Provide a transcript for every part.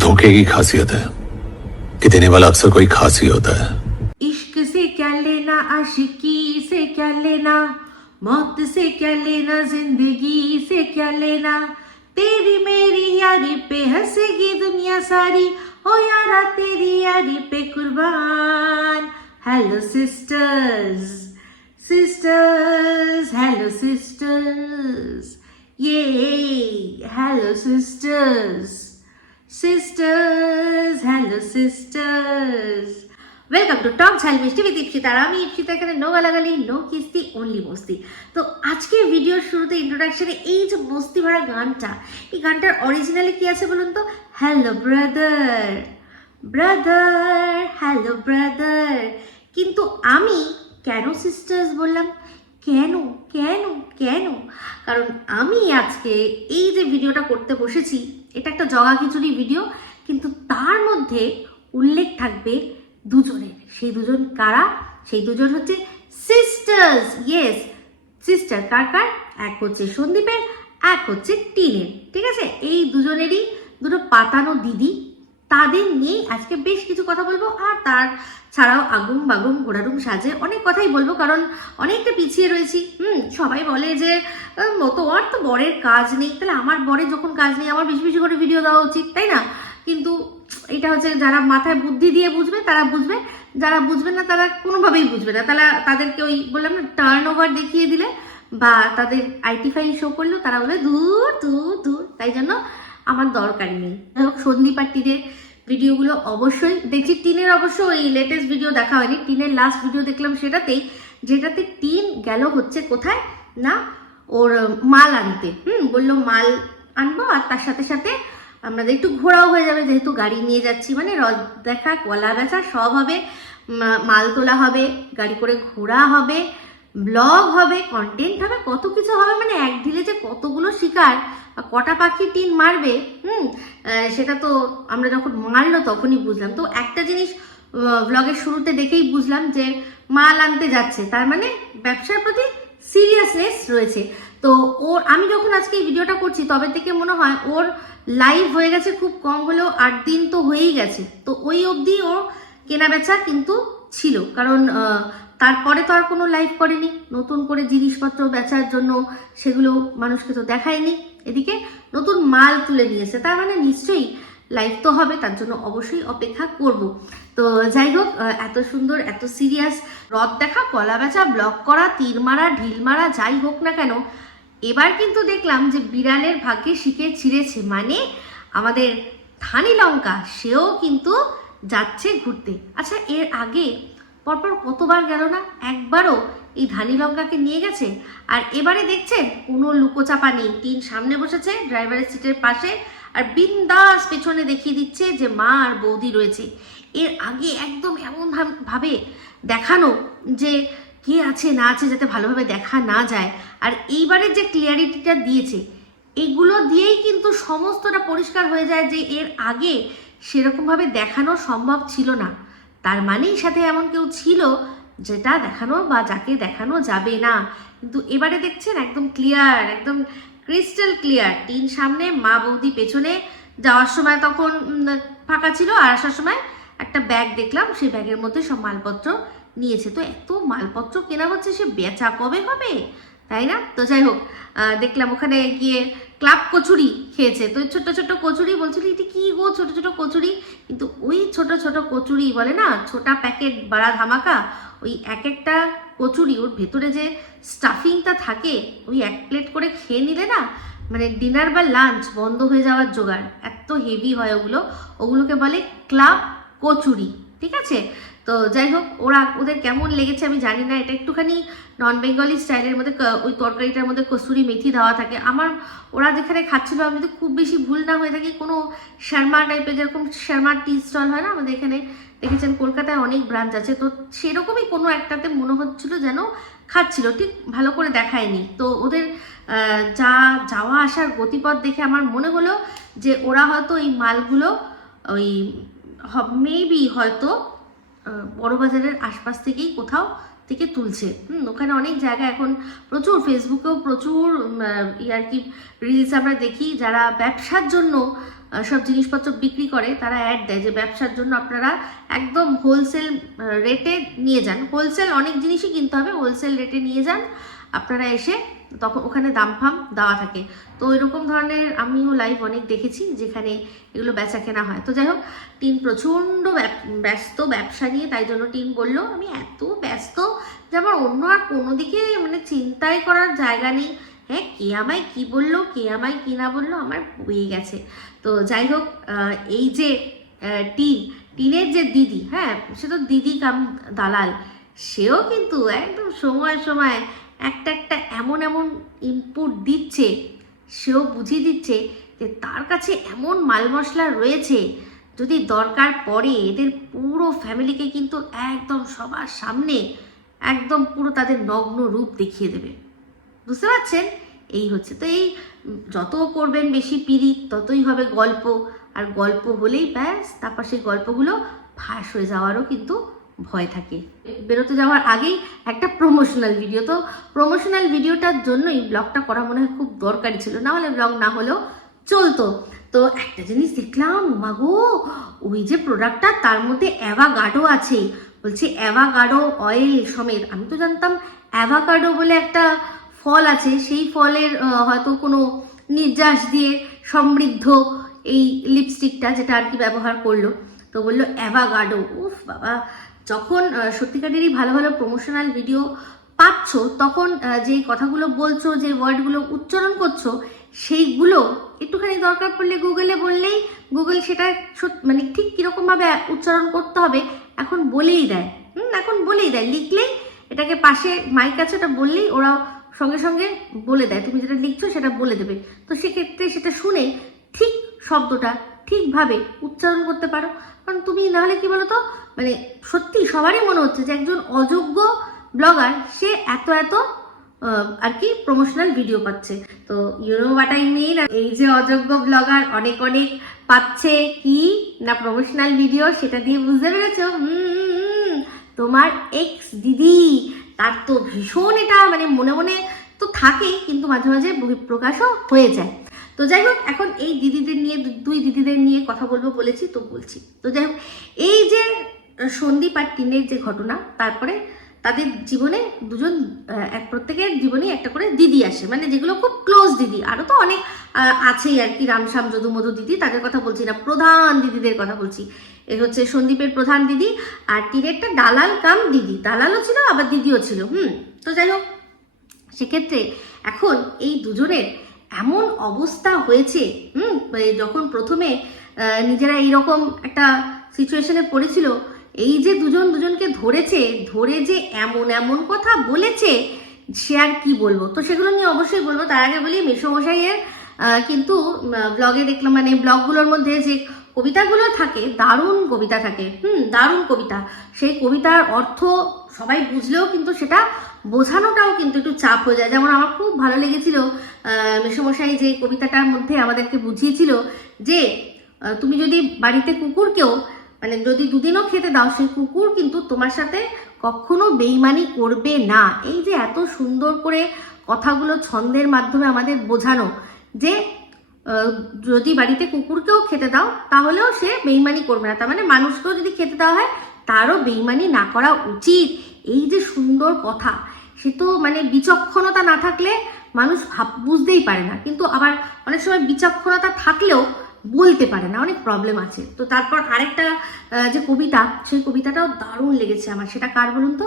धोखे की खासियत है कि देने वाला अक्सर कोई खास ही होता है। इश्क से क्या लेना, आशिकी से क्या लेना, मौत से क्या लेना, ज़िंदगी से क्या लेना। तेरी मेरी यारी पे हंसेगी दुनिया सारी, ओ यारा तेरी यारी पे कुर्बान। Hello sisters sisters hello sisters ये hello sisters sisters hello sisters welcome to টক ঝাল মিষ্টি উইথ ইপসিতা আর আমি ইপসিতা এখানে নো গালাগালি নো কিস্তি অনলি মস্তি। তো আজকে ভিডিওর শুরুতে ইন্ট্রোডাকশনে এই যে মস্তি ভরা গানটা, এই গানটার অরিজিনালি কি আছে বলুন তো? Hello brother brother hello brother কিন্তু আমি কেন সিস্টার্স বললাম? কেন কেন কেন? কারণ আমি আজকে এই যে ভিডিওটা করতে বসেছি এটা একটা জগা খিচুড়ি ভিডিও কিন্তু তার মধ্যে উল্লেখ থাকবে দুজনের। সেই দুজন কারা? সেই দুজন হচ্ছে সিস্টার্স ইয়েস সিস্টার কার কার? এক হচ্ছে সন্দীপের, এক হচ্ছে টিনের। ঠিক আছে? এই দুজনেরই দুটো পাতানো দিদি তাদের নিয়েই আজকে বেশ কিছু কথা বলব, আর তার ছাড়াও আগুম বাগুম ঘোরাডুম সাজে অনেক কথাই বলব, কারণ অনেকটা পিছিয়ে রয়েছি। হুম, সবাই বলে যে মতো আর তো বরের কাজ নেই। তাহলে আমার বরের যখন কাজ নেই, আমার বেশি বেশি করে ভিডিও দেওয়া উচিত, তাই না? কিন্তু এটা হচ্ছে যারা মাথায় বুদ্ধি দিয়ে বুঝবে, তারা বুঝবে। যারা বুঝবে না, তারা কোনোভাবেই বুঝবে না। তারা তাদেরকে ওই বললাম না টার্ন ওভার দেখিয়ে দিলে, বা তাদের আইটি ফাইল শো করলেও তারা বলে, দূর দূর দূর। তাই জন্য আমার দরকারই নেই। যাই হোক, সন্দীপ আর টিনের ভিডিওগুলো অবশ্যই দেখছি। টিনের অবশ্য এই লেটেস্ট ভিডিও দেখা হয়নি। টিনের লাস্ট ভিডিও দেখলাম সেটাতেই, যেটাতে টিন গেল হচ্ছে কোথায়? না, ওর মাল আনতে। হুম, বলল মাল আনব আর তার সাথে সাথে আমাদের একটু ঘোরাও হয়ে যাবে, যেহেতু গাড়ি নিয়ে যাচ্ছি। মানে রথ দেখা, কলা বেচা, সব হবে। মাল তোলা হবে, গাড়ি করে ঘোরা হবে। ব্লগ হবে কন্টেন্ট হবে, কত কিছু হবে মানে এক ঢিলে যে কতগুলো শিকার বা কটা পাখি টিন মারবে, হুম সেটা তো আমরা যখন মারলো তখনই বুঝলাম। তো একটা জিনিস ব্লগের শুরুতে দেখেই বুঝলাম যে মাল আনতে যাচ্ছে, তার মানে ব্যবসার প্রতি সিরিয়াসনেস রয়েছে। তো ওর, আমি যখন আজকে এই ভিডিওটা করছি, তবে থেকে মনে হয় ওর লাইভ হয়ে গেছে খুব কম হলেও আট দিন তো হয়েই গেছে। তো ওই অবধি ওর কেনা বেচা কিন্তু ছিল। কারণ তারপরে তো আর কোনো লাইভ করেনি। নতুন করে জিনিসপত্র বেচার জন্য সেগুলো মানুষকে তো দেখায়নি। এদিকে নতুন মাল তুলে নিয়েছে। তার মানে নিশ্চয়ই লাইভ তো হবে, তার জন্য অবশ্যই অপেক্ষা করব। তো যাই হোক এত সুন্দর, এত সিরিয়াস রথ দেখা, কলা বেচা ব্লক করা, তীর মারা, ঢিল মারা, যাই হোক না কেন, এবার কিন্তু দেখলাম যে বিড়ালের ভাগ্যে শিখে ছিঁড়েছে। মানে আমাদের ধানি লঙ্কা, সেও কিন্তু যাচ্ছে ঘুরতে। আচ্ছা এর আগে পরপর কতবার গেল না একবারও এই ধানি লঙ্কাকে নিয়ে গেছে? আর এবারে দেখছেন কোনো লুকোচাপা নেই। টিন সামনে বসেছে, ড্রাইভারের সিটের পাশে, আর বিন্দাস পেছনে দেখিয়ে দিচ্ছে যে মা আর বৌদি রয়েছে। এর আগে একদম এমন ভাব- দেখানো যে কে আছে না আছে যাতে ভালোভাবে দেখা না যায়। আর এইবারের যে ক্লিয়ারিটিটা দিয়েছে, এগুলো দিয়েই কিন্তু সমস্তটা পরিষ্কার হয়ে যায় যে এর আগে সেরকমভাবে দেখানো সম্ভব ছিল না। তার মানেই সাথে এমন কেউ ছিল যেটা দেখানো বা যাকে দেখানো যাবে না। কিন্তু এবারে দেখছেন একদম ক্লিয়ার একদম ক্রিস্টাল ক্লিয়ার টিন সামনে মা বৌদি পেছনে যাওয়ার সময় তখন ফাঁকা ছিল আর আসার সময় একটা ব্যাগ দেখলাম, সেই ব্যাগের মধ্যে সব মালপত্র নিয়েছে। তো এত মালপত্র কেনা হচ্ছে, সে বেচা কবে হবে? তাই না? তো যাই হোক দেখলাম ওখানে গিয়ে ক্লাব কচুরি খেয়েছে। তো ছোট ছোট কচুরি বলছিল, এটি কি গো? ছোট ছোট কচুরি? কিন্তু ওই ছোট ছোট কচুরি বলে না, ছোটা প্যাকেট বাড়া ধামাকা, ওই এক একটা কচুরি, ওর ভেতরে যে স্টাফিংটা থাকে, ওই এক প্লেট করে খেয়ে নিলে না মানে ডিনার বা লাঞ্চ বন্ধ হয়ে যাওয়ার জোগাড়। এত হেভি হয় ওগুলো। ওগুলোকে বলে ক্লাব কচুরি। ঠিক আছে? তো যাই হোক, ওরা, ওদের কেমন লেগেছে আমি জানি না। এটা একটুখানি নন বেঙ্গলি স্টাইলের মধ্যে ওই তরকারিটার মধ্যে কসুরি মেথি দেওয়া থাকে। আমার, ওরা যেখানে খাচ্ছিল, আমি যদি খুব বেশি ভুল না হয়ে থাকি, কোনো শর্মা টাইপের যেরকম শর্মা টি স্টল হয় না, আমাদের এখানে দেখেছেন কলকাতায় অনেক ব্রাঞ্চ আছে। তো সেরকমই কোনো একটাতে মনে হচ্ছিল যেন খাচ্ছিল, ঠিক ভালো করে দেখায়নি। তো ওদের যা, যাওয়া আসার গতিপথ দেখে আমার মনে হলো যে ওরা হয়তো এই মালগুলো ওই মেবি হয়তো বড়বাজারের আশপাশ থেকেই কোথাও থেকে তুলছে। হুম, ওখানে অনেক জায়গা এখন প্রচুর ফেসবুকেও প্রচুর আর কি রিলস আমরা দেখি যারা ব্যবসার জন্য সব জিনিসপত্র বিক্রি করে, তারা অ্যাড দেয় যে ব্যবসার জন্য আপনারা একদম হোলসেল রেটে নিয়ে যান। হোলসেল অনেক জিনিসই কিনতে হবে হোলসেল রেটে নিয়ে যান, আপনারা এসে তখন ওখানে দাম ফাম দেওয়া থাকে। তো এরকম ধরনের আমিও লাইভ অনেক দেখেছি যেখানে এগুলো বেচা কেনা হয়। তো যাই হোক টিন প্রচণ্ড ব্যস্ত ব্যবসা নিয়ে, তাই জন্য টিন বলল, আমি এত ব্যস্ত যে আমার অন্য আর কোনো দিকে মানে চিন্তাই করার জায়গা নেই। হ্যাঁ কে আমায় কি বলল, কে আমায় কি না বলল আমার হয়ে গেছে। তো যাই হোক এই যে টিন, টিনের যে দিদি হ্যাঁ সে তো দিদি কাম, দালাল। সেও কিন্তু একদম সময় সময় একটা একটা এমন এমন ইনপুট দিচ্ছে, সেও বুঝিয়ে দিচ্ছে যে তার কাছে এমন মাল মশলা রয়েছে, যদি দরকার পড়ে এদের পুরো ফ্যামিলিকে কিন্তু একদম সবার সামনে, একদম পুরো তাদের নগ্ন রূপ দেখিয়ে দেবে। বুঝতে পারছেন? এই হচ্ছে। তো এই যত করবেন বেশি পিরিত ততই হবে গল্প। আর গল্প হলেই ব্যাস, তারপর সেই গল্পগুলো ফাঁস হয়ে যাওয়ারও কিন্তু ভয় থাকে। বেরোতে যাওয়ার আগেই একটা প্রমোশনাল ভিডিও তো প্রমোশনাল ভিডিওটার জন্যই ব্লগটা করা মনে হয় খুব দরকারি ছিল। না হলে ব্লগ না হলেও চলতো। তো একটা জিনিস দেখলাম মাগো ওই যে প্রোডাক্টটা তার মধ্যে অ্যাভাগাডো আছে। বলছে অ্যাভাগাডো অয়েল সমেত। আমি তো জানতাম অ্যাভাকাডো বলে একটা ফল আছে, সেই ফলের হয়তো কোনো নির্যাস দিয়ে সমৃদ্ধ এই লিপস্টিকটা যেটা আর কি ব্যবহার করল। তো বলল অ্যাভাগাডো উফ, বাবা। যখন সত্যিকারেরই ভালো ভালো প্রমোশনাল ভিডিও পাচ্ছ, তখন যে কথাগুলো বলছো, যে ওয়ার্ডগুলো উচ্চারণ করছ, সেইগুলো একটুখানি দরকার পড়লে গুগলে বললেই গুগল সেটা মানে ঠিক কীরকমভাবে উচ্চারণ করতে হবে, এখন বলেই দেয়। হুম, এখন বলেই দেয়। লিখলেই এটাকে পাশে মাইক আছে, ওটা বললেই ওরা সঙ্গে সঙ্গে বলে দেয়, তুমি যেটা লিখছো সেটা বলে দেবে। তো সেক্ষেত্রে সেটা শুনে ঠিক শব্দটা ঠিকভাবে উচ্চারণ করতে পারো। কারণ তুমি নাহলে কি বলো তো মানে সত্যি সবারই মনে হচ্ছে যে একজন অযোগ্য ব্লগার সে এত এত আর কি প্রমোশনাল ভিডিও পাচ্ছে। তো ইউনো হোয়াট আই মিন এই যে অযোগ্য ব্লগার অনেক অনেক পাচ্ছে কি না প্রমোশনাল ভিডিও সেটা দিয়ে বুঝতে পেরেছ? তোমার এক্স দিদি তার তো ভীষণ এটা মানে মনে মনে তো থাকেই, কিন্তু মাঝে মাঝে বহিঃপ্রকাশও হয়ে যায়। তো যাই হোক, এখন এই দিদিদের নিয়ে, দুই দিদিদের নিয়ে কথা বলব বলেছি তো বলছি। তো যাই হোক, এই যে সন্দীপ আর টিনের যে ঘটনা, তারপরে তাদের জীবনে দুজন এক প্রত্যেকের জীবনে একটা করে দিদি আসে। মানে যেগুলো খুব ক্লোজ দিদি আরও তো অনেক আছেই আর কি, রামশ্যাম যদু মধু দিদি, তাদের কথা বলছি না, প্রধান দিদিদের কথা বলছি। এ হচ্ছে সন্দীপের প্রধান দিদি, আর টিনেরটা দালাল কাম দিদি। দালালও ছিল, আবার দিদিও ছিল, হুম? তো যাই হোক, সেক্ষেত্রে এখন এই দুজনের এমন অবস্থা হয়েছে, হুম? যখন প্রথমে নিজেরা এইরকম একটা সিচুয়েশনে পড়েছিল, এই যে দুজন দুজনকে ধরেছে, ধরে যে এমন এমন কথা বলেছে, সে আর কি বলব? তো সেগুলো নিয়ে অবশ্যই বলব। তার আগে বলি, মেসমশাইয়ের কিন্তু ব্লগে দেখলাম মানে ব্লগগুলোর মধ্যে যে কবিতাগুলো থাকে, দারুণ কবিতা থাকে। হুম, দারুণ কবিতা। সেই কবিতার অর্থ সবাই বুঝলেও কিন্তু সেটা বোঝানোটাও কিন্তু একটু চাপ হয়ে যায়। যেমন আমার খুব ভালো লেগেছিল মেসমশাই যে কবিতাটার মধ্যে আমাদেরকে বুঝিয়েছিল যে তুমি যদি বাড়িতে কুকুরকেও মানে যদি দুদিনও খেতে দাও, সেই কুকুর কিন্তু তোমার সাথে কখনো বেইমানি করবে না। এই যে এত সুন্দর করে কথাগুলো ছন্দের মাধ্যমে আমাদের বোঝানো যে যদি বাড়িতে কুকুরকেও খেতে দাও, তাহলেও সে বেইমানি করবে না। তার মানে মানুষকেও যদি খেতে দেওয়া হয়, তারও বেইমানি না করা উচিত। এই যে সুন্দর কথা, সে তো মানে বিচক্ষণতা না থাকলে মানুষ ভাব, বুঝতেই পারে না। কিন্তু আবার অনেক সময় বিচক্ষণতা থাকলেও বলতে পারে না, অনেক প্রবলেম আছে। তো তারপর আরেকটা যে কবিতা, সেই কবিতাটাও দারুণ লেগেছে আমার। সেটা কার বলুন তো?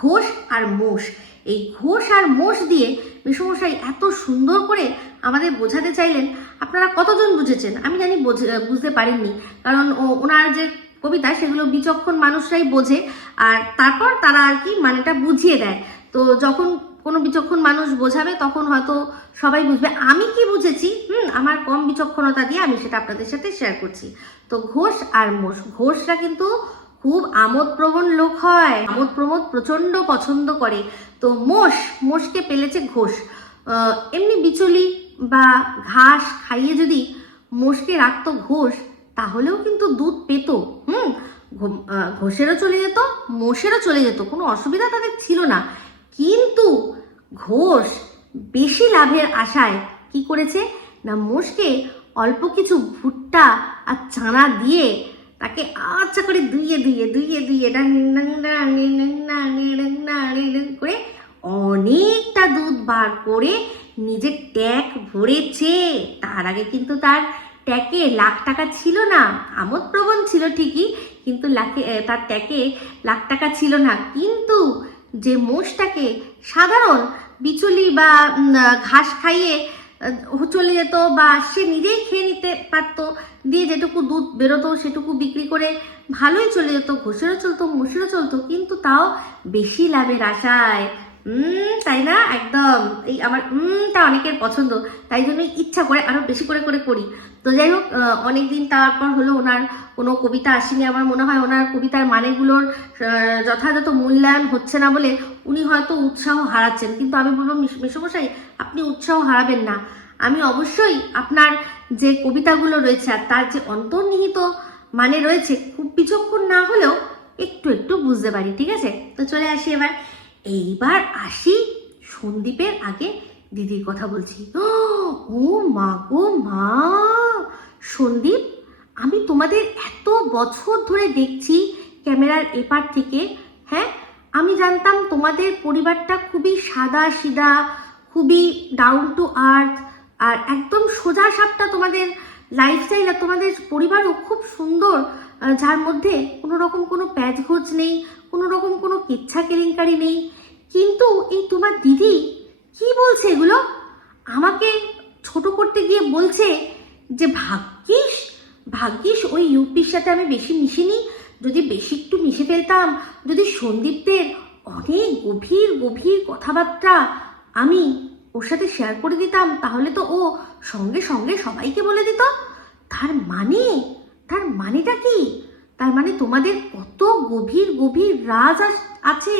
ঘোষ আর মোষ। এই ঘোষ আর মোষ দিয়ে মেসমশাই এত সুন্দর করে আমাদের বোঝাতে চাইলেন, আপনারা কতজন বুঝেছেন? আমি জানি বোঝে- বুঝতে পারেননি কারণ ওনার যে কবিতা সেগুলো বিচক্ষণ মানুষরাই বোঝে, আর তারপর তারা আর কি মানেটা বুঝিয়ে দেয়। তো যখন কোনো বিচক্ষণ মানুষ বোঝাবে, তখন হয়তো সবাই বুঝবে, আমি কি বুঝেছি? হুম, আমার কম বিচক্ষণতা দিয়ে আমি সেটা আপনাদের সাথে শেয়ার করছি। তো ঘোষ আর মোষ, ঘোষরা কিন্তু খুব আমোদপ্রবণ লোক হয় আমোদ প্রমোদ প্রচণ্ড পছন্দ করে। তো মোষ, মোষকে পেলেছে ঘোষ। এমনি বিচলি বা ঘাস খাইয়ে যদি মোষকে রাখত ঘোষ, তাহলেও কিন্তু দুধ পেত, হুম? ঘোষেরও চলে যেত, মোষেরও চলে যেত, কোনো অসুবিধা তাদের ছিল না। কিন্তু ঘোষ বেশি লাভের আশায় কি করেছে? না, মোষকে অল্প কিছু ভুট্টা আর চানা দিয়ে তাকে আচ্ছা করে ডাং ডাং ডাং ডাং করে অনেকটা দুধ বার করে নিজের ট্যাগ ভরেছে। তার আগে কিন্তু তার ট্যাকে লাখ টাকা ছিল না, আমোদ প্রবণ ছিল ঠিকই, কিন্তু লাখে তার ট্যাকে লাখ টাকা ছিল না। কিন্তু যে মোষটাকে সাধারণ বিচুলি বা ঘাস খাইয়ে চলে যেত বা সে নিজেই খেয়ে নিতে পারতো। দিয়ে যেটুকু দুধ বেরোতো, সেটুকু বিক্রি করে ভালোই চলে যেত, ঘষেরও চলতো, মোষেরও চলতো, কিন্তু তাও বেশি লাভের আশায়। তাই না? একদম। এই আমার উমটা অনেকের পছন্দ। তাই জন্যই ইচ্ছা করে আরও বেশি করে করে করি। তো যাই হোক অনেক দিন তারপর হলো ওনার কোনো কবিতা আসেনি। আমার মনে হয় ওনার কবিতার মানেগুলোর যথাযথ মূল্যায়ন হচ্ছে না বলে উনি হয়তো উৎসাহ হারাচ্ছেন। কিন্তু আমি বলব, মিশ- মেসমশাই আপনি উৎসাহ হারাবেন না। আমি অবশ্যই আপনার যে কবিতাগুলো রয়েছে আর তার যে অন্তর্নিহিত মানে রয়েছে, খুব বিচক্ষণ না হলেও একটু একটু বুঝতে পারি। ঠিক আছে? তো চলে আসি এবার। এইবার আসি সন্দীপের আগে দিদির কথা বলছি। ও মা গো মা। সন্দীপ, আমি তোমাদের এত বছর ধরে দেখছি ক্যামেরার এপার থেকে। হ্যাঁ আমি জানতাম তোমাদের পরিবারটা খুবই সাদা সিদা, খুবই ডাউন টু আর্থ আর একদম সোজা সাপটা তোমাদের লাইফস্টাইল আর তোমাদের পরিবারও খুব সুন্দর যার মধ্যে কোনো রকম কোনো প্যাচঘোচ নেই কোনো রকম কোনো কিচ্ছা কেলেঙ্কারি নেই। কিন্তু এই তোমার দিদি কি বলছে এগুলো? আমাকে ছোট করতে গিয়ে বলছে যে, ভাগ্যিস ভাগ্যিস ওই ইউপির সাথে আমি বেশি মিশিনি। যদি বেশি একটু মিশে ফেলতাম, যদি সন্দীপদের অনেক গভীর গভীর কথাবার্তা আমি ওর সাথে শেয়ার করে দিতাম, তাহলে তো ও সঙ্গে সঙ্গে সবাইকে বলে দিত। তার মানে তার মানেটা কি? তার মানে তোমাদের কত গভীর গভীর রাজ আছে?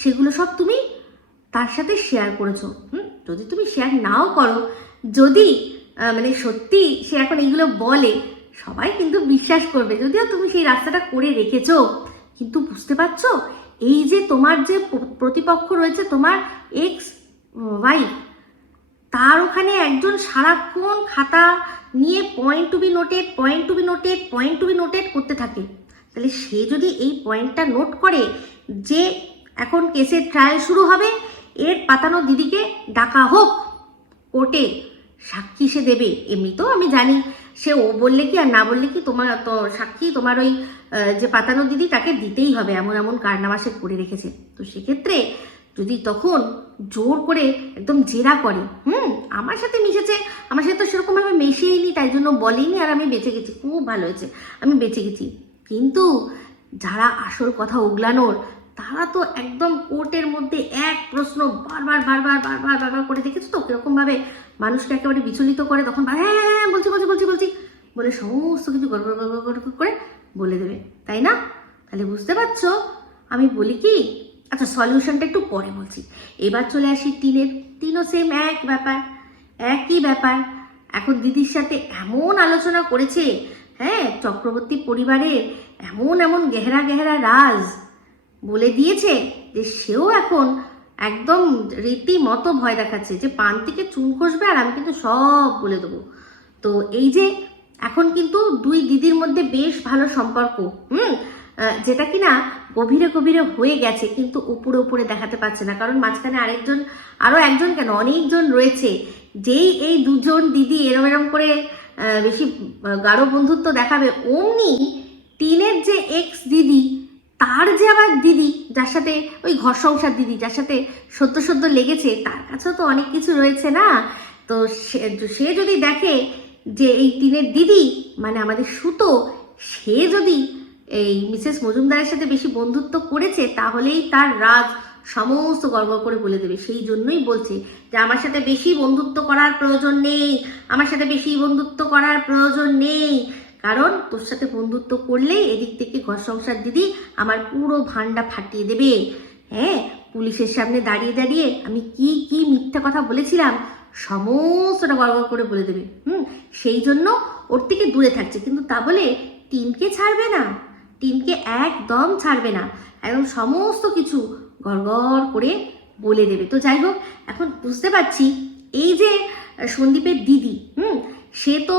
সেগুলো সব তুমি তার সাথে শেয়ার করেছ। হুম? যদি তুমি শেয়ার নাও করো, যদি মানে সত্যি সে এখন এইগুলো বলে, সবাই কিন্তু বিশ্বাস করবে। যদিও তুমি সেই রাস্তাটা করে রেখেছো, কিন্তু বুঝতে পারছ? এই যে তোমার যে প্রতিপক্ষ রয়েছে, তোমার এক্স ওয়াইফ তার ওখানে একজন সারাক্ষণ খাতা নিয়ে point to be noted point to be noted point to be noted করতে থাকে। তাহলে সে যদি এই পয়েন্টটা নোট করে যে এখন কেসের ট্রায়াল শুরু হবে, এর পাতানো দিদিকে ডাকা হোক কোর্টে সাক্ষী সে দেবে এমনিতেও আমি জানি। সে ও বললে কি আর না বললে কি তোমার তো সাক্ষী, তোমার ওই যে পাতানো দিদি তাকে দিতেই হবে, এমন এমন কারনামা সে করে রেখেছে। তো সেক্ষেত্রে যদি তখন জোর করে একদম জেরা করে হুম আমার সাথে মিশেছে আমার সাথে তো সেরকমভাবে মেশেইনি তাই জন্য বলেনি আর আমি বেঁচে গেছি খুব ভালো হয়েছে আমি বেঁচে গেছি কিন্তু যারা আসল কথা উগলানোর তারা তো একদম কোর্টের মধ্যে এক প্রশ্ন বারবার বারবার বারবার বারবার করে দেখেছ তো কীরকম ভাবে মানুষকে একেবারে বিচলিত করে তখন হ্যাঁ হ্যাঁ, হ্যাঁ বলছি বলছি বলছি বলছি বলে সমস্ত কিছু গড় গড় গড় গড় গড় করে বলে দেবে তাই না তাহলে বুঝতে পারছ আমি বলি কি আচ্ছা সলিউশনটা একটু পরে বলছি। এবার চলে আসি টিনের তিনও সেম এক ব্যাপার। একই ব্যাপার। এখন দিদির সাথে এমন আলোচনা করেছে হ্যাঁ চক্রবর্তী পরিবারের এমন এমন গেহরা গেহরা রাজ বলে দিয়েছে যে সেও এখন একদম রীতিমতো ভয় দেখাচ্ছে যে পান থেকে চুন খসবে আর আমি কিন্তু সব বলে দেবো। তো এই যে এখন কিন্তু দুই দিদির মধ্যে বেশ ভালো সম্পর্ক, হুম? যেটা কিনা গভীরে গভীরে হয়ে গেছে, কিন্তু উপরে উপরে দেখাতে পারছে না। কারণ মাঝখানে আরেকজন আরও একজন কেন, অনেকজন রয়েছে। যেই, এই দুজন দিদি এরম এরম করে বেশি গাঢ় বন্ধুত্ব দেখাবে, অমনি টিনের যে এক্স দিদি, তার যে আবার দিদি, যার সাথে, ওই ঘর সংসার দিদি, যার সাথে সদ্য সদ্য লেগেছে, তার কাছেও তো অনেক কিছু রয়েছে না? তো সে সে যদি দেখে যে এই টিনের দিদি মানে আমাদের সুতো, সে যদি এই মিসেস মজুমদারের সাথে বেশি বন্ধুত্ব করেছে, তাহলেই তার রাজ সমস্ত গর্ব করে বলে দেবে। সেই জন্যই বলছে যে, আমার সাথে বেশি বন্ধুত্ব করার প্রয়োজন নেই, আমার সাথে বেশি বন্ধুত্ব করার প্রয়োজন নেই। কারণ তোর সাথে বন্ধুত্ব করলেই এদিক থেকে ঘর সংসার দিদি আমার পুরো ভান্ডা ফাটিয়ে দেবে। হ্যাঁ পুলিশের সামনে দাঁড়িয়ে দাঁড়িয়ে আমি কি কি মিথ্যা কথা বলেছিলাম সমস্তটা গড়গড় করে বলে দেবে। হুম, সেই জন্য ওর থেকে দূরে থাকছে, কিন্তু তা বলে টিমকে ছাড়বে না। টিমকে একদম ছাড়বে না। একদম সমস্ত কিছু গড়গড় করে বলে দেবে। তো যাই হোক, এখন বুঝতে পারছি, এই যে সন্দীপের দিদি, হুম, সে তো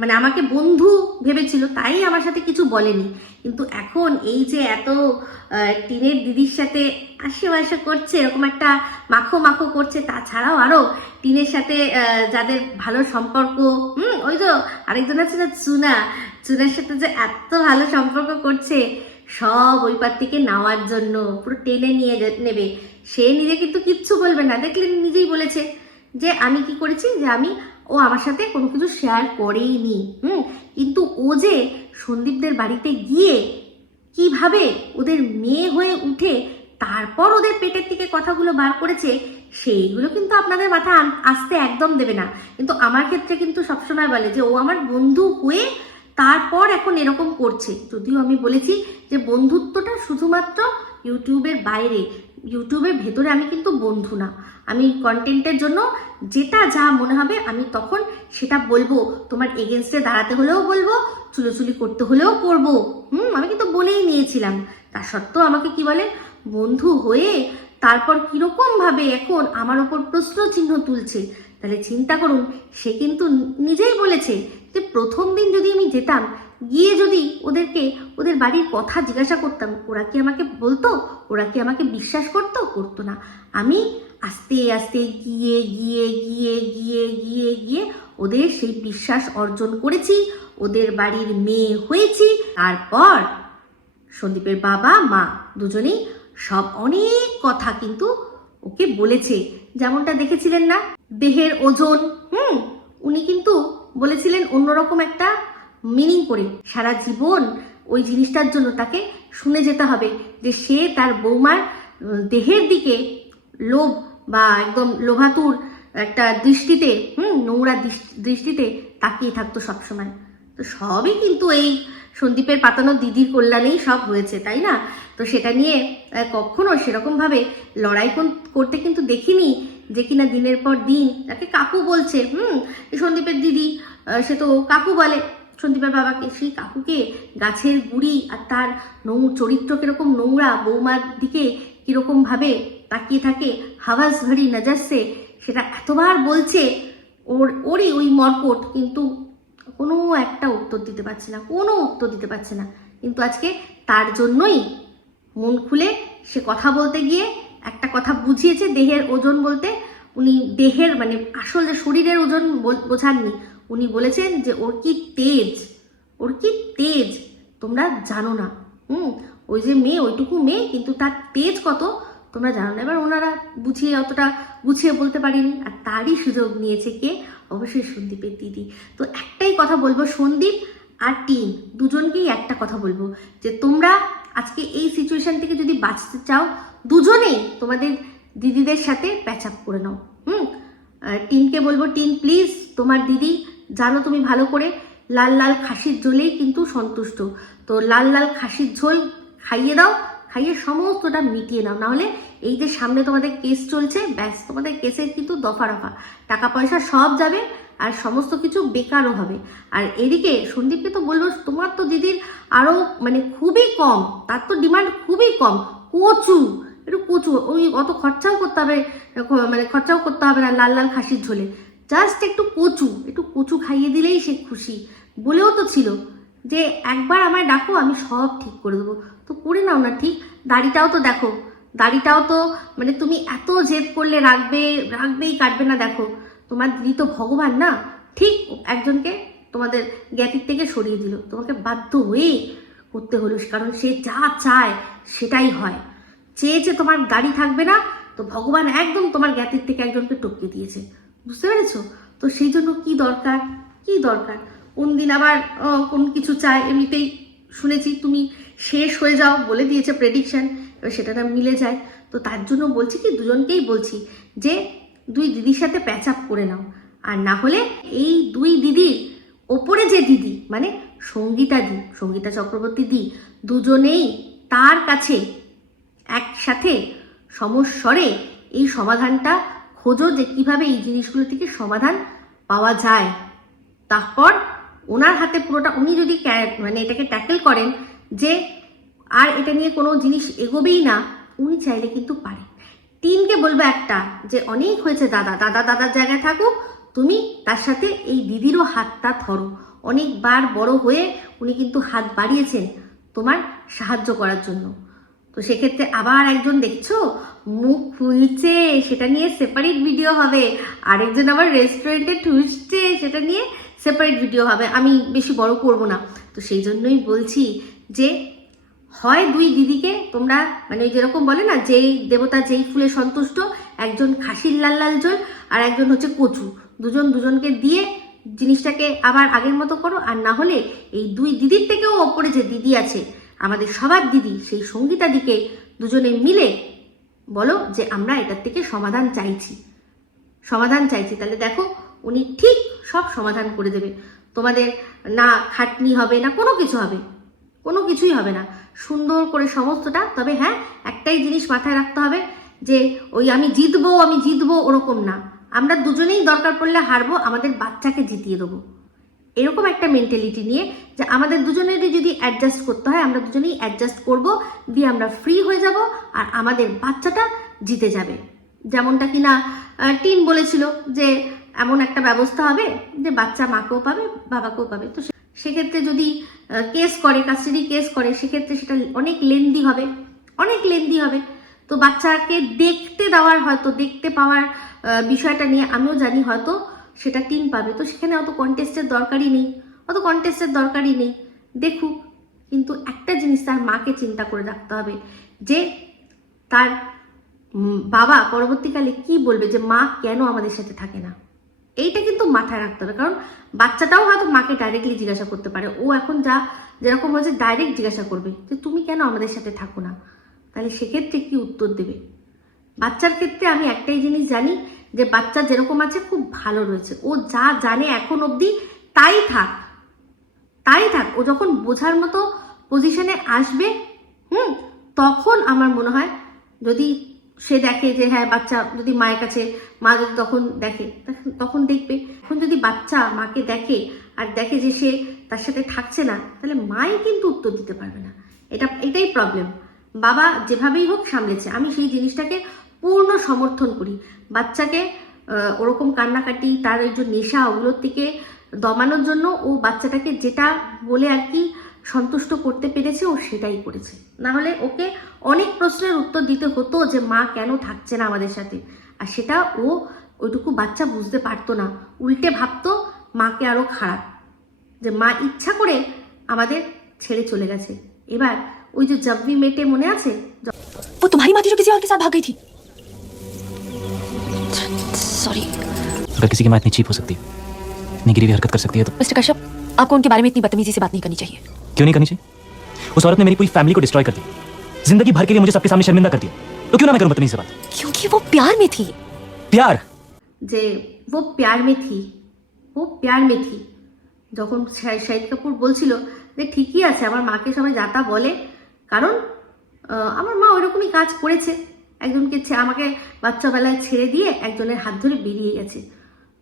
মানে আমাকে বন্ধু ভেবেছিল, তাই আমার সাথে কিছু বলেনি। কিন্তু এখন এই যে এত টিনের দিদির সাথে আশেপাশে করছে, এরকম একটা মাখো মাখো করছে, তাছাড়াও আরও টিনের সাথে যাদের ভালো সম্পর্ক, হুম, ওই তো আরেকজন আছে না চুনা চুনার সাথে যে এত ভালো সম্পর্ক করছে, সব ওই পার থেকে নেওয়ার জন্য পুরো টেনে নিয়ে নেবে। সে নিজে কিন্তু কিচ্ছু বলবে না। দেখলে নিজেই বলেছে যে, আমি কি করেছি? যে, আমি, ও আমার সাথে কোনো কিছু শেয়ার করেইনি হুম? কিন্তু ও যে সন্দীপদের বাড়িতে গিয়ে কীভাবে ওদের মেয়ে হয়ে উঠে তারপর ওদের পেটের থেকে কথাগুলো বার করেছে, সেইগুলো কিন্তু আপনাদের আন- আসতে একদম দেবে না। কিন্তু আমার ক্ষেত্রে কিন্তু সবসময় বলে যে, ও আমার বন্ধু হয়ে তারপর এখন এরকম করছে। যদিও আমি বলেছি যে বন্ধুত্বটা শুধুমাত্র ইউটিউবের বাইরে, ইউটিউবের ভেতরে আমি কিন্তু বন্ধু না। আমি কন্টেন্টের জন্য যেটা যা মনে হবে আমি তখন সেটা বলব। তোমার এগেনস্টে দাঁড়াতে হলেও বলব, চুলোচুলি করতে হলেও করব। হুম, আমি কিন্তু বলেই নিয়েছিলাম। তা সত্ত্বেও আমাকে কি বলে? বন্ধু হয়ে তারপর কীরকমভাবে এখন আমার ওপর প্রশ্ন চিহ্ন তুলছে? তাহলে চিন্তা করুন, সে কিন্তু নিজেই বলেছে যে প্রথম দিন যদি আমি যেতাম, গিয়ে যদি ওদেরকে, ওদের বাড়ির কথা জিজ্ঞাসা করতাম, ওরা কি আমাকে বলতো? ওরা কি আমাকে বিশ্বাস করতো? করতো না। আমি আস্তে আস্তে গিয়ে গিয়ে গিয়ে গিয়ে গিয়ে গিয়ে ওদের সেই বিশ্বাস অর্জন করেছি, ওদের বাড়ির মেয়ে হয়েছি। তারপর সন্দীপের বাবা, মা দুজনেই সব অনেক কথা কিন্তু ওকে বলেছে। যেমনটা দেখেছিলেন না? দেহের ওজন, হুম, উনি কিন্তু বলেছিলেন অন্যরকম একটা মিনিং করে। সারা জীবন ওই জিনিসটার জন্য তাকে শুনে যেতে হবে যে সে তার বৌমার দেহের দিকে লোভ বা একদম লোভাতুর একটা দৃষ্টিতে, হুম, নোংরা দৃষ্টিতে তাকিয়ে থাকতো সবসময়। তো সবই কিন্তু এই সন্দীপের পাতানো দিদির কল্যাণেই সব হয়েছে, তাই না? তো সেটা নিয়ে কখনো সেরকমভাবে লড়াই করতে কিন্তু দেখিনি। যে কিনা দিনের পর দিন তাকে কাকু বলছে, হুম সন্দীপের দিদি সে তো কাকু বলে। সন্দীপের বাবাকে, সেই কাকুকে গাছের গুড়ি আর তার নৌ চরিত্র কীরকম নোংরা, বৌমার দিকে কীরকমভাবে তাকিয়ে থাকে হাওয়াজ ভরি নজরসে সেটা এতবার বলছে ওর, ওরই ওই মর্কট, কিন্তু কোনো একটা উত্তর দিতে পারছে না, কোনো উত্তর দিতে পারছে না। কিন্তু আজকে তার জন্যই মন খুলে সে কথা বলতে গিয়ে একটা কথা বুঝিয়েছে দেহের ওজন বলতে, উনি দেহের মানে আসল যে শরীরের ওজন বোঝাননি। উনি বলেছেন যে, ওর কি তেজ? ওর কি তেজ? তোমরা জানো না। হুম, ওই যে মেয়ে, ওইটুকু মেয়ে, কিন্তু তার তেজ কত? তোমরা জানো না। এবার ওনারা বুঝিয়ে অতটা গুছিয়ে বলতে পারিনি। আর তারই সুযোগ নিয়েছে কে? অবশ্যই সন্দীপের দিদি। তো একটাই কথা বলব, সন্দীপ আর টিম দুজনকেই একটা কথা বলব যে, তোমরা আজকে এই সিচুয়েশন থেকে যদি বাঁচতে চাও, দুজনেই তোমাদের দিদিদের সাথে প্যাচ আপ করে নাও। হুম? টিমকে বলব টিন প্লিজ তোমার দিদি জানো তুমি ভালো করে, লাল লাল খাসির ঝোলেই কিন্তু সন্তুষ্ট। তো লাল লাল খাসির ঝোল খাইয়ে দাও খাইয়ে সমস্তটা মিটিয়ে নাও। নাহলে এই যে সামনে তোমাদের কেস চলছে, ব্যাস তোমাদের কেসের কিন্তু দফা রফা টাকা পয়সা সব যাবে আর সমস্ত কিছু বেকারও হবে। আর এদিকে সন্দীপকে তো বলব, তোমার তো দিদির আরও মানে খুবই কম, তার তো ডিমান্ড খুবই কম। কচু, একটু কচু, ওই অত খরচাও করতে হবে মানে খরচাও করতে হবে না, লাল লাল খাসির ঝোলে। জাস্ট একটু কচু একটু কচু খাইয়ে দিলেই সে খুশি, বলেও তো ছিল। যে একবার আমায় ডাকো, আমি সব ঠিক করে দেবো। তো করে নাও না, ঠিক? দাড়িটাও তো দেখো, দাড়িটাও তো মানে তুমি এত জেদ করলে রাখবে, রাখবেই কাটবে না, দেখো। তোমার দিদি তো ভগবান না? ঠিক, একজনকে তোমাদের জ্ঞাতির থেকে সরিয়ে দিল। তোমাকে বাধ্য হয়ে করতে হলো, কারণ সে যা চায় সেটাই হয়। চেয়েছে তোমার দাড়ি থাকবে না, তো ভগবান একদম তোমার জ্ঞাতির থেকে একজনকে টপকে দিয়েছে। বুঝতে পেরেছ? তো সেই জন্য কি দরকার? কি দরকার? কোন দিন আবার কোন কিছু চায় এমনিতেই শুনেছি তুমি শেষ হয়ে যাও বলে দিয়েছে প্রেডিকশন এবার সেটা মিলে যায়। তো তার জন্য বলছি কি, দুজনকেই বলছি যে, দুই দিদির সাথে প্যাচ আপ করে নাও। আর না হলে এই দুই দিদির ওপরে যে দিদি মানে সঙ্গীতা দি, সঙ্গীতা চক্রবর্তী দি, দুজনেই তার কাছে একসাথে সমস্বরে এই সমাধানটা খোঁজো যে কীভাবে এই জিনিসগুলো থেকে সমাধান পাওয়া যায়। তারপর ওনার হাতে পুরোটা, উনি যদি মানে এটাকে ট্যাকেল করেন যে আর এটা নিয়ে কোনো জিনিস এগোবেই না, উনি চাইলে কিন্তু পারে টিমকে বলব একটা যে অনেক হয়েছে দাদা দাদা দাদার জায়গায় থাকুক, তুমি তার সাথে এই দিদিরও হাতটা ধরো। অনেকবার বড় হয়ে উনি কিন্তু হাত বাড়িয়েছেন তোমার সাহায্য করার জন্য। তো সেক্ষেত্রে আবার একজন দেখছ, মুখ ফুলছে সেটা নিয়ে সেপারেট ভিডিও হবে। আরেকজন আবার রেস্টুরেন্টে ঠুসছে, সেটা নিয়ে সেপারেট ভিডিও হবে, আমি বেশি বড় করব না। তো সেই জন্যই বলছি যে, হয় দুই দিদিকে তোমরা মানে ওই যেরকম বলে না, যেই দেবতা যেই ফুলে সন্তুষ্ট, একজন খাসির লাল লাল জল আর একজন হচ্ছে কচু। দুজন দুজনকে দিয়ে জিনিসটাকে আবার আগের মতো করো, আর না হলে এই দুই দিদির থেকেও ওপরে যে দিদি আছে, আমাদের সবার দিদি, সেই সঙ্গীতা দিকে দুজনে মিলে বলো যে আমরা এটার থেকে সমাধান চাইছি। সমাধান চাইছি। তাহলে দেখো উনি ঠিক সব সমাধান করে দেবে। তোমাদের না খাটনি হবে, না কোনো কিছু হবে, কোনো কিছুই হবে না। সুন্দর করে সমস্তটা, তবে হ্যাঁ একটাই জিনিস মাথায় রাখতে হবে যে ওই আমি জিতবো আমি জিতবো ওরকম না। আমরা দুজনেই দরকার পড়লে হারবো, আমাদের বাচ্চাকে জিতিয়ে দেবো। এরকম একটা মেন্টালিটি নিয়ে যে আমাদের দুজনেরই যদি অ্যাডজাস্ট করতে হয়, আমরা দুজনেই অ্যাডজাস্ট করব, দিয়ে আমরা ফ্রি হয়ে যাব আর আমাদের বাচ্চাটা জিতে যাবে। যেমনটা কিনা টিন বলেছিল যে এমন একটা ব্যবস্থা হবে যে বাচ্চা মাকেও পাবে, বাবাকেও পাবে। তো সেক্ষেত্রে যদি কেস করে কাস্টাডি কেস করে, সেক্ষেত্রে সেটা অনেক লেন্দি হবে, অনেক লেন্দি হবে। তো বাচ্চাকে দেখতে দেওয়ার হয়তো, দেখতে পাওয়ার বিষয়টা নিয়ে আমিও জানি হয়তো সেটা টিম পাবে। তো সেখানে অত কন্টেস্টের দরকারই নেই, অত কন্টেস্টের দরকারই নেই। দেখুক, কিন্তু একটা জিনিস তার মাকে চিন্তা করে রাখতে হবে যে তার বাবা পরবর্তীকালে কি বলবে যে মা কেন আমাদের সাথে থাকে না? এইটা কিন্তু মাথায় রাখতে হবে। কারণ বাচ্চাটাও হয়তো মাকে ডাইরেক্টলি জিজ্ঞাসা করতে পারে। ও এখন যা যেরকম হয়েছে ডাইরেক্ট জিজ্ঞাসা করবে যে, তুমি কেন আমাদের সাথে থাকো না? তাহলে সেক্ষেত্রে কি উত্তর দেবে? বাচ্চার ক্ষেত্রে আমি একটাই জিনিস জানি যে, বাচ্চা যেরকম আছে খুব ভালো রয়েছে। ও যা জানে এখন অবধি তাই থাক। তাই থাক। ও যখন বোঝার মতো পজিশনে আসবে, হুম, তখন আমার মনে হয় যদি সে দেখে যে হ্যাঁ বাচ্চা যদি মায়ের কাছে, মা যদি তখন দেখে, তখন- দেখবে। এখন যদি বাচ্চা মাকে দেখে আর দেখে যে সে তার সাথে থাকছে না, তাহলে মাই কিন্তু উত্তর দিতে পারবে না। এটা, এটাই প্রবলেম বাবা যেভাবেই হোক সামলেছে। আমি সেই জিনিসটাকে পূর্ণ সমর্থন করি। বাচ্চাকে ওরকম কান্নাকাটি, তার ওই যে নেশা, ওগুলোর থেকে দমানোর জন্য ও বাচ্চাটাকে যেটা বলে আর কি সন্তুষ্ট করতে পেরেছে ও সেটাই করেছে না হলে ওকে অনেক প্রশ্নের উত্তর দিতে হতো যে মা কেন থাকছে না আমাদের সাথে আর সেটা ও ওইটুকু বাচ্চা বুঝতে পারতো না উল্টে ভাবতো মাকে আরো খারাপ যে মা ইচ্ছা করে আমাদের ছেড়ে চলে গেছে এবার ওই যে জব্বি মেটে মনে আছে वो तुम्हारी माँ थी जो किसी और के साथ भाग गई थी सॉरी अगर किसी की माँ इतनी चीप हो सकती है इतनी गिरी हुई हरकत कर सकती है तो मिस्टर कश्यप आपको उनके बारे में इतनी बदतमीजी से बात नहीं करनी चाहिए क्यों नहीं करनी चाहिए उस औरत ने मेरी पूरी फैमिली को डिस्ट्रॉय कर दिया जिंदगी भर के लिए मुझे सबके सामने शर्मिंदा कर दिया तो क्यों ना मैं करूं बदतमीजी से बात क्योंकि वो प्यार में थी प्यार যে ও প্যার মে থি ও প্যার মে থি যখন শা- শাহিদ কাপুর বলছিল যে ঠিকই আছে আমার মাকে সবাই যাতা বলে কারণ আহ, আমার মা ওইরকমই কাজ করেছে একজনকে ছে- আমাকে বাচ্চাবেলায় ছেড়ে দিয়ে একজনের হাত ধরে বেরিয়ে গেছে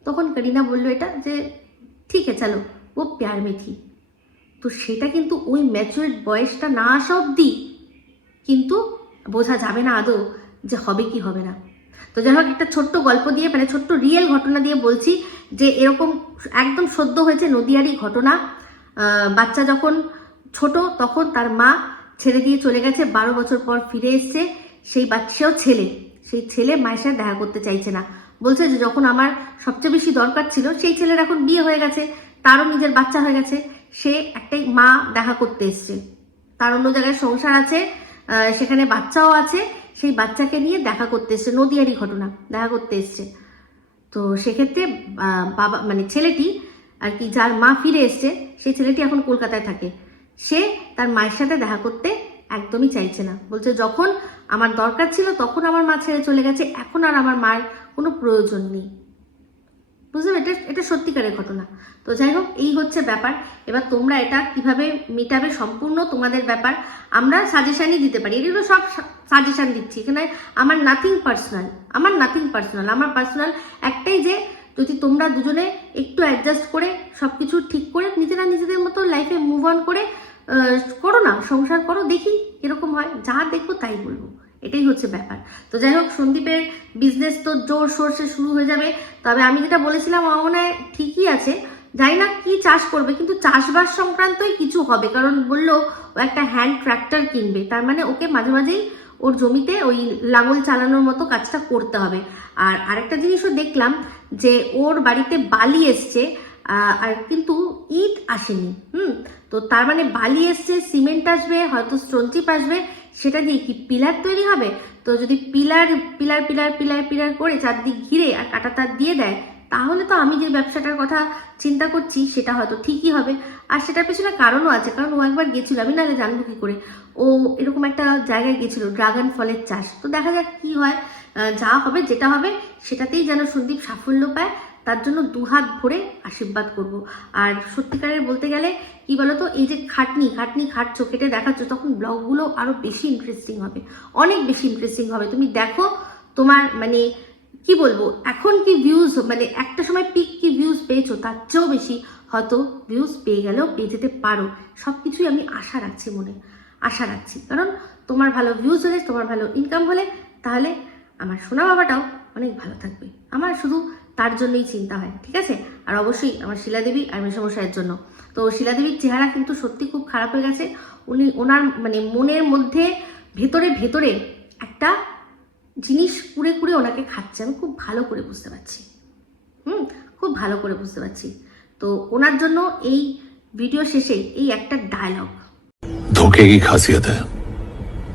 তখন করিনা বলল এটা যে ঠিক আছে চলো ও প্যার মে থি তো সেটা কিন্তু ওই ম্যাচুরেট বয়সটা না আসা অবধি কিন্তু বোঝা যাবে না আদৌ যে হবে কি হবে না। তো যাই হোক, একটা ছোট্ট গল্প দিয়ে মানে ছোট্ট রিয়েল ঘটনা দিয়ে বলছি যে এরকম একদম সদ্য হয়েছে নদিয়ারই ঘটনা। বাচ্চা যখন ছোট, তখন তার মা ছেড়ে দিয়ে চলে গেছে, বারো বছর পর ফিরে এসছে। সেই বাচ্চাও ছেলে। সেই ছেলে মায়ের সাথে দেখা করতে চাইছে না। বলছে যে যখন আমার সবচেয়ে বেশি দরকার ছিল, সেই ছেলের এখন বিয়ে হয়ে গেছে, তারও নিজের বাচ্চা হয়ে গেছে। সে একটাই মা দেখা করতে এসছে। তার অন্য জায়গায় সংসার আছে সেখানে বাচ্চাও আছে, সেই বাচ্চাকে নিয়ে দেখা করতে এসছে, নদিয়ারই ঘটনা, দেখা করতে এসছে। তো সেক্ষেত্রে বাবা মানে ছেলেটি আর কি, যার মা ফিরে এসছে, সেই ছেলেটি এখন কলকাতায় থাকে। সে তার মায়ের সাথে দেখা করতে একদমই চাইছে না। বলছে, যখন আমার দরকার ছিল, তখন আমার মা ছেড়ে চলে গেছে, এখন আর আমার মায়ের কোনো প্রয়োজন নেই। বুঝলেন এটা এটা সত্যিকারের ঘটনা। তো যাই হোক, এই হচ্ছে ব্যাপার। এবার তোমরা এটা কীভাবে মেটাবে সম্পূর্ণ তোমাদের ব্যাপার আমরা সাজেশানই দিতে পারি। এগুলো সব সাজেশন দিচ্ছি। এখানে আমার নাথিং পার্সোনাল আমার নাথিং পার্সোনাল আমার পার্সোনাল একটাই যে, যদি তোমরা দুজনে একটু অ্যাডজাস্ট করে সব কিছু ঠিক করে, নিজেরা নিজেদের মতো লাইফে মুভ অন করে করো না, সংসার করো, দেখি এরকম হয়। যা দেখব তাই বলব। এটাই হচ্ছে ব্যাপার। তো যাই হোক, সন্দীপের বিজনেস তো জোর সোর্সে শুরু হয়ে যাবে। তবে আমি যেটা বলেছিলাম, আমার মনে হয় ঠিকই আছে। জানি না কি চাষ করবে, কিন্তু চাষবাস সংক্রান্তই কিছু হবে। কারণ বলল, ও একটা হ্যান্ড ট্র্যাক্টর কিনবে। তার মানে ওকে মাঝে মাঝেই ওর জমিতে ওই লাঙল চালানোর মতো কাজটা করতে হবে। আর আরেকটা জিনিসও দেখলাম যে, ওর বাড়িতে বালি এসছে আর কিন্তু ইট আসেনি। হুম? তো তার মানে বালি এসছে, সিমেন্ট আসবে, হয়তো স্টোন চিপ আসবে। সেটা দিয়ে কি পিলার তৈরি হবে? তো যদি pillar pillar pillar pillar pillar করে চারদিক ঘিরে আর কাটা তার দিয়ে দেয়, তাহলে তো আমি যে ব্যবসাটার কথা চিন্তা করছি সেটা হয়তো ঠিকই হবে। আর সেটার পেছনে কারণও আছে, কারণ ও একবার গেছিল, আমি নাহলে জানব কি করে? ও এরকম একটা জায়গায় গেছিল, ড্রাগন ফলের চাষ। তো দেখা যাক কি হয় যা হবে, যেটা হবে, সেটাতেই যেন সন্দীপ সাফল্য পায়। তার জন্য দুহাত ভরে আশীর্বাদ করব। আর সত্যিকারের বলতে গেলে, কি বলতো, এই যে খাটনি খাটনি খাটছো কেটে দেখাচ্ছ, তখন ব্লগগুলো আরও বেশি ইন্টারেস্টিং হবে। অনেক বেশি ইন্টারেস্টিং হবে। তুমি দেখো তোমার মানে কি বলব, এখন কি ভিউজ মানে একটা সময় পিক কি ভিউজ পেয়েছ, তার চেয়েও বেশি হয়তো ভিউজ পেয়ে গেলেও পেয়ে যেতে পারো। সব কিছুই আমি আশা রাখছি মনে, আশা রাখছি। কারণ তোমার ভালো ভিউজ হলে, তোমার ভালো ইনকাম হলে, তাহলে আমার সোনা বাবাটাও অনেক ভালো থাকবে। আমার শুধু তার জন্যই চিন্তা হয় ঠিক আছে আর অবশ্যই আমার শিলাদেবী আর মেসমশাইয়ের জন্য তো শিলাদেবীর চেহারা কিন্তু সত্যি খুব খারাপ হয়ে গেছে উনি ওনার মানে মনের মধ্যে ভেতরে ভেতরে একটা জিনিস কুড়ে কুড়ে ওনাকে খাচ্ছে আমি খুব ভালো করে বুঝতে পারছি হুম খুব ভালো করে বুঝতে পারছি তো ওনার জন্য এই ভিডিও শেষে এই একটা ডায়লগ धोखे की खासियत है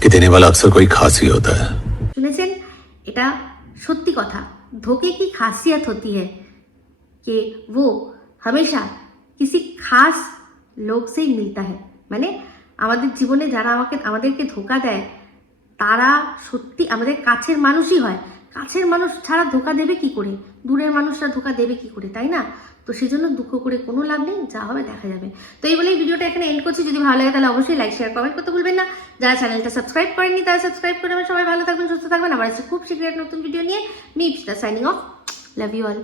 कि देने वाला अक्सर कोई खास ही होता है শুনেছেন এটা সত্যি কথা धोखे की खासियत होती है कि वो हमेशा किसी खास लोग से ही मिलता है মানে আমাদের জীবনে যারা আমাকে আমাদেরকে ধোকা দেয় তারা সত্যি আমাদের কাছের মানুষই হয় কাছের মানুষ ছাড়া ধোকা দেবে কি করে দূরের মানুষরা ধোকা দেবে কি করে তাই না তো সেই জন্য দুঃখ করে কোনো লাভ নেই, যা হবে দেখা যাবে। তো এই বলেই ভিডিওটা এখানে এন্ড করছি। যদি ভালো লাগে তাহলে অবশ্যই লাইক শেয়ার কমেন্ট করতে ভুলবেন না। যারা চ্যানেলটা সাবস্ক্রাইব করেনি তারা সাবস্ক্রাইব করে সবাই ভালো থাকবেন, সুস্থ থাকবেন। আবার আছে খুব শীঘ্রই নতুন ভিডিও নিয়ে। Me signing off love you all